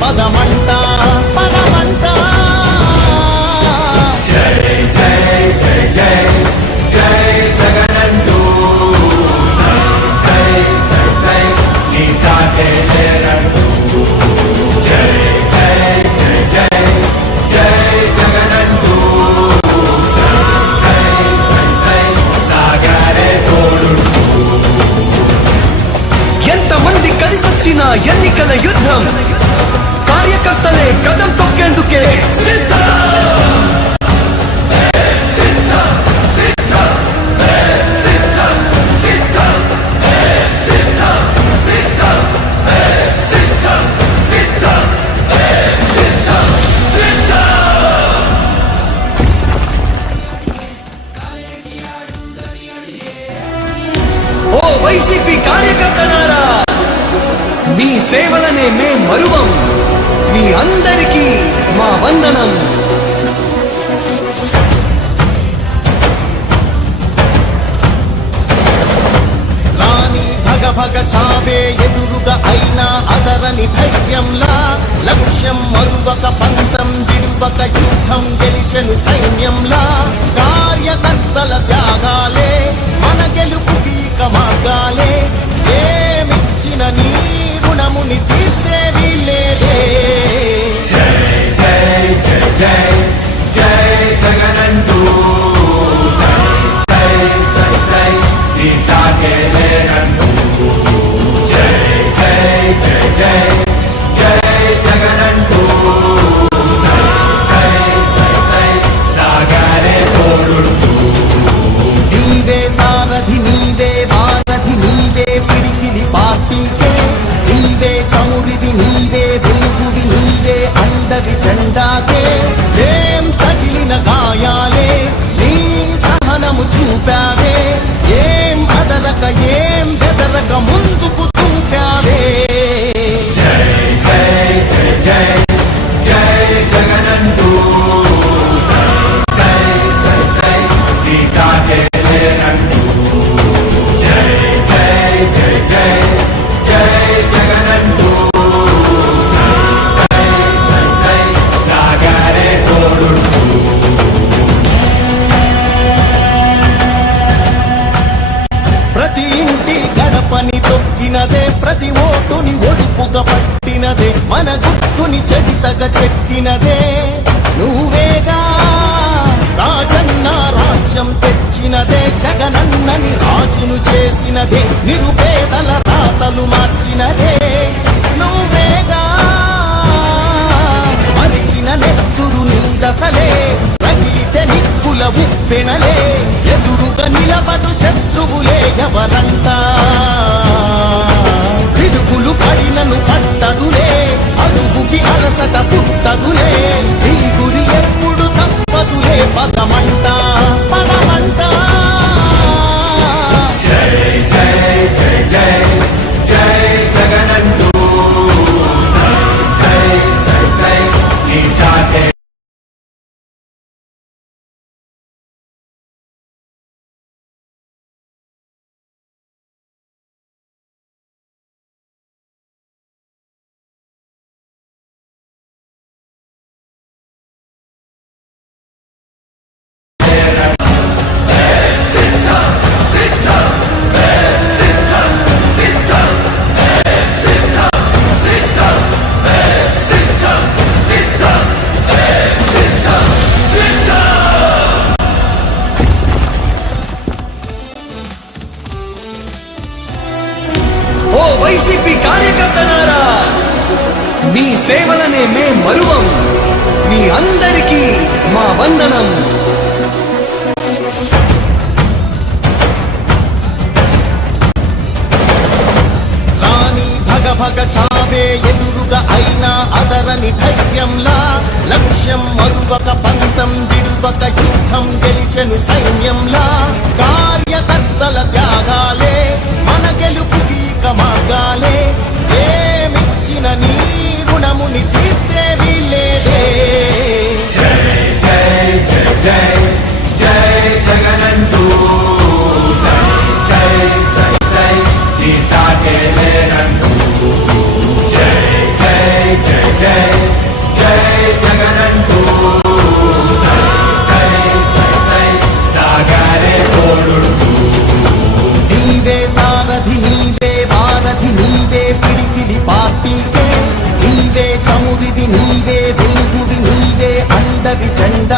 పదమంట పదమంట జై జై జై జై జై జగనంటూ సై సై సై సై నీ సాటే లేరంటూ జై జై జై జై జై జగనంటూ సై సై సై సై సాగరే తోడుంటూ ఎంతమంది కలిసొచ్చిన ఎన్నికల యుద్ధం కార్యకర్తలే కదం తొక్కేందుకే సిద్ధం. ఓ వైసీపీ కార్యకర్తలారా, మీ సేవలనే మే మరువం. మీ అందరికీ మా వందనం. రాణి భగ భగ చావే ఎదురుగా అయినా అదరని ధైర్యంలా లక్ష్యం మరువక పంతం విడువక యుద్ధం గెలిచెను సైన్యంలా కార్యకర్తల త్యాగాలే మన గెలుపుకి మార్గాలే ఏమిచ్చిన నీ రుణముని తీర్చేది లేదే. జై జై జై జై జై జగనంటూ సై సై సై సై నీ సాటే లేరంటూ జై జై జై జై జై జగనంటూ సై సై సై సై సాగరే తోడుంటూ నీవే సారథి నీవే వారధి నీవే పిడికిలి పార్టీకే నీవే చమురివి నీవే వెలుగువి నీవే అండవి జెండాకే ఏం తగిలిన గాయాలే నీ సహనము చూపావే ఏం అదరక ఏం బెదరక ముందుకు తుంపావే. జై జై జై జై జై జగనంటూ సై సై సై సై నీ సాటే లేరంటూ జై జై జై జై జై జగనంటూ సై సై సై సై సాగరే తోడుంటూ ప్రతి ఇంటి గడపని తొక్కినదే ప్రతి ఓటుని ఒడుపుగా పట్టినదే మన గుట్టుని చరితగా చెక్కినదే నువ్వేగా. రాజన్న రాజ్యం తెచ్చినదే జగనన్నని రాజును చేసినదే నిరుపేదల రాతలు మార్చినదే నువ్వేగా. మరిగిన నెత్తురు నీ దశలే రగిలితే నిప్పుల ఉప్పెనలే ఎదురుగా నిలబడు శత్రువులే ఎవరంతా పిడుగులు పడినను పట్టదులే అడుగుకి అలసట పుట్టదులే ఈ గురి ఎప్పుడు తప్పదులే పదమంట పదమంట. జై జై జై జై జై జగనంటూ సై సై సై సై నీ సాటే ఓ వైసీపీ కార్యకర్తలారా, మీ సేవలనే మే మరువం. మీ అందరికీ మా వందనం. రాణి భగ భగ చావే ఎదురుగా అయినా అదరని ధైర్యంలా లక్ష్యం మరువక పంతం విడువక యుద్ధం గెలిచెను సైన్యంలా కార్యకర్తల త్యాగాలే మన గెలుపుకి మార్గాలే ఏమిచ్చిన నీ రుణముని తీర్చేది లేదే. జై జై జై జై జై జగనంటూ సై సై సై సై నీ సాటే లేరంటూ జై జై జై జై జెండా